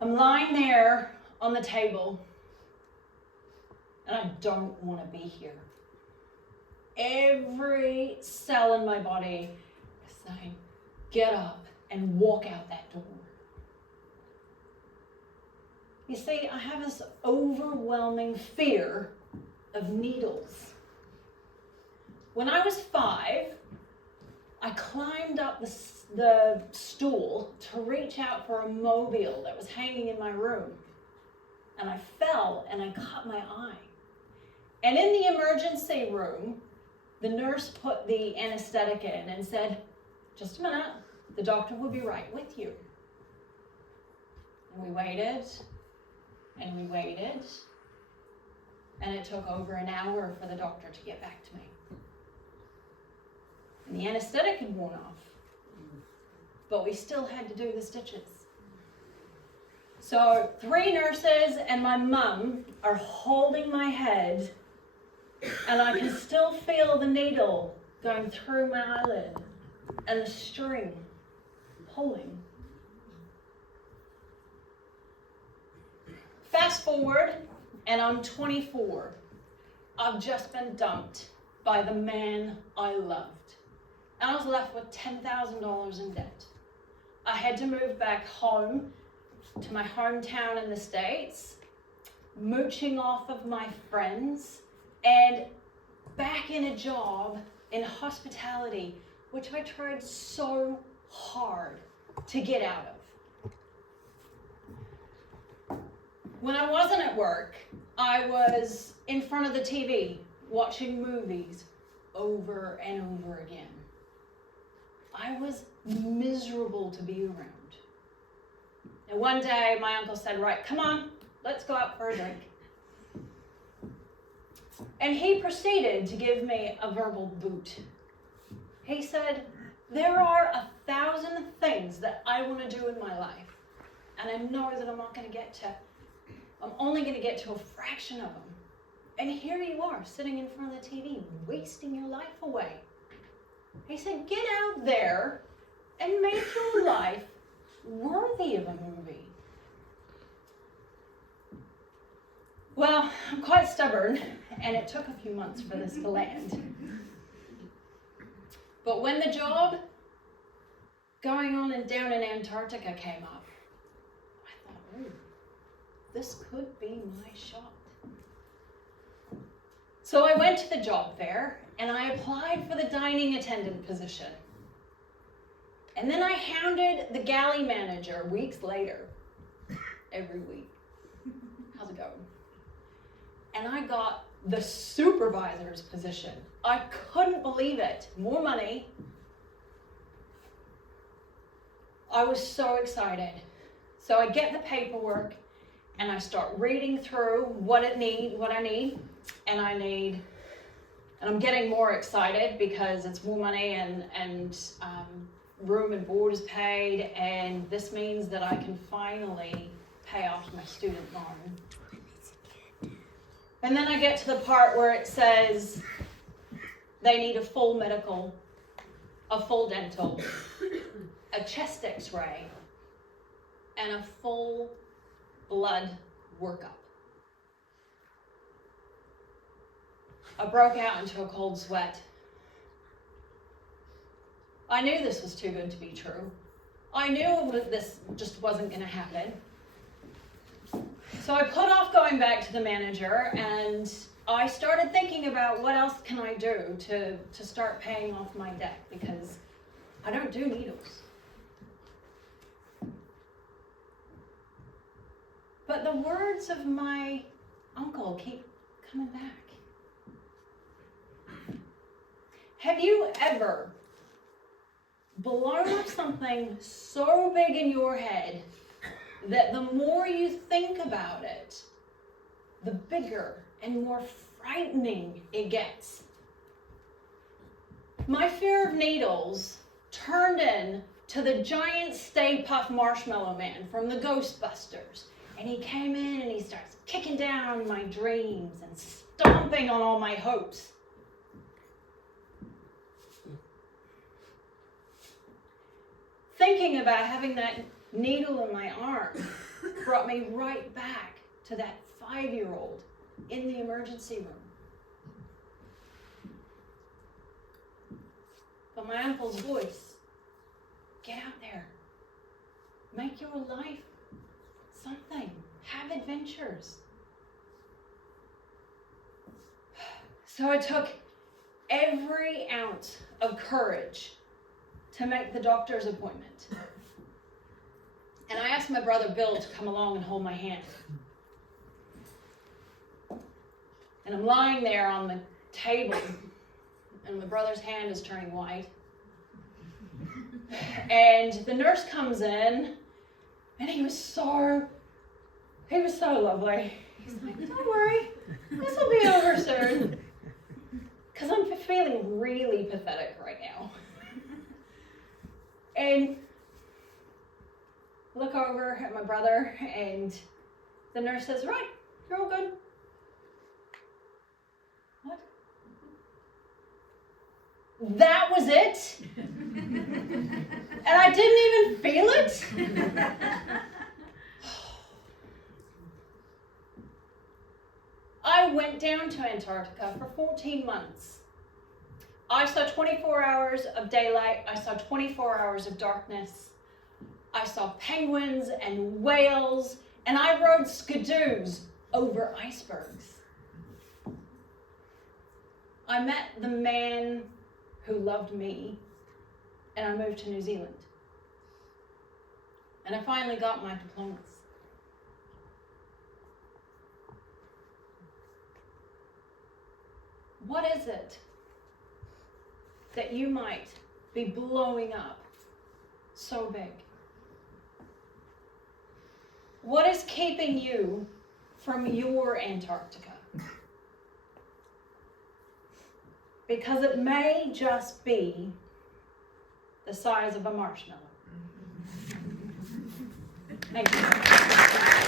I'm lying there on the table, and I don't want to be here. Every cell in my body is saying, get up and walk out that door. You see, I have this overwhelming fear of needles. When I was 5, I climbed up the stool to reach out for a mobile that was hanging in my room. And I fell and I cut my eye. And in the emergency room, the nurse put the anesthetic in and said, just a minute, the doctor will be right with you. And we waited, and we waited, and it took over an hour for the doctor to get back to me. And the anesthetic had worn off, but we still had to do the stitches. So 3 nurses and my mum are holding my head, and I can still feel the needle going through my eyelid and the string pulling. Fast forward, and I'm 24. I've just been dumped by the man I loved. And I was left with $10,000 in debt. I had to move back home to my hometown in the States, mooching off of my friends, and back in a job in hospitality, which I tried so hard to get out of. When I wasn't at work, I was in front of the TV watching movies over and over again. I was miserable to be around. And one day my uncle said, right, come on, let's go out for a drink. And he proceeded to give me a verbal boot. He said, there are 1,000 things that I want to do in my life. And I know that I'm only going to get to a fraction of them. And here you are, sitting in front of the TV, wasting your life away. He said, get out there and make your life worthy of a movie. Well, I'm quite stubborn, and it took a few months for this to land. But when the job going on and down in Antarctica came up, I thought, ooh, this could be my shot. So I went to the job fair, and I applied for the dining attendant position. And then I hounded the galley manager weeks later, every week. How's it going? And I got the supervisor's position. I couldn't believe it. More money. I was so excited. So I get the paperwork and I start reading through what I need, and I'm getting more excited because it's more money and room and board is paid, and this means that I can finally pay off my student loan. And then I get to the part where it says they need a full medical, a full dental, a chest x-ray, and a full blood workup. I broke out into a cold sweat. I knew this was too good to be true. I knew this just wasn't going to happen. So I put off going back to the manager, and I started thinking about what else can I do to start paying off my debt, because I don't do needles. But the words of my uncle keep coming back. Have you ever blown up something so big in your head that the more you think about it, the bigger and more frightening it gets? My fear of needles turned into the giant Stay Puft Marshmallow Man from the Ghostbusters. And he came in and he starts kicking down my dreams and stomping on all my hopes. Thinking about having that needle in my arm brought me right back to that 5-year-old in the emergency room. But my uncle's voice, get out there. Make your life something. Have adventures. So I took every ounce of courage to make the doctor's appointment. And I asked my brother Bill to come along and hold my hand. And I'm lying there on the table, and my brother's hand is turning white. And the nurse comes in, and he was so lovely. He's like, don't worry, this will be over soon. Because I'm feeling really pathetic right now. And look over at my brother, and the nurse says, right, you're all good. What? That was it? And I didn't even feel it? I went down to Antarctica for 14 months. I saw 24 hours of daylight. I saw 24 hours of darkness. I saw penguins and whales, and I rode skidoos over icebergs. I met the man who loved me, and I moved to New Zealand. And I finally got my diplomas. What is it that you might be blowing up so big? What is keeping you from your Antarctica? Because it may just be the size of a marshmallow. Thank you.